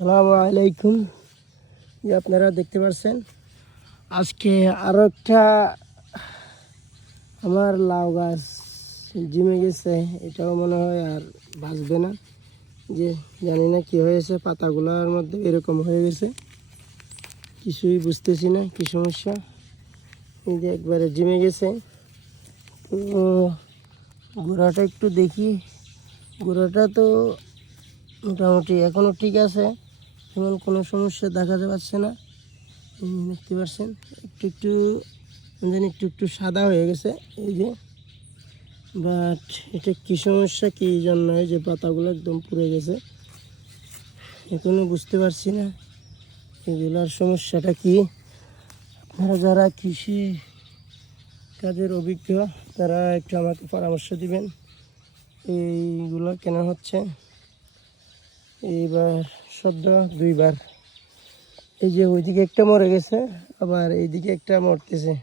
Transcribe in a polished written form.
আসসালামু আলাইকুম। আপনারা দেখতে পাচ্ছেন আজকে আরো একটা আমার লাউ গাছ জিমে গেছে। এটাও মনে হয় আর বাঁচবে না, যে জানি না কি হয়েছে, পাতাগুলোর মধ্যে এরকম হয়ে গেছে, কিছুই বুঝতেছি না কি সমস্যা। এই যে একবারে জিমে গেছে। তো গোড়াটা একটু দেখি, গোড়াটা তো মোটামুটি এখনও ঠিক আছে, তেমন কোনো সমস্যা দেখা যাচ্ছে না। দেখতে পাচ্ছেন একটু একটু জানি একটু একটু সাদা হয়ে গেছে এই যে, বাট এটা কী সমস্যা কী জন্য এই যে পাতাগুলো একদম পুড়ে গেছে, এখনও বুঝতে পারছি না এগুলার সমস্যাটা কি। আপনারা যারা কৃষি কাজের অভিজ্ঞ তারা একটু আমাকে পরামর্শ দিবেন এইগুলো কেন হচ্ছে। এইবার সদ্য দুইবার, এই যে ওইদিকে একটা মরে গেছে, আবার এইদিকে একটা মরতেছে।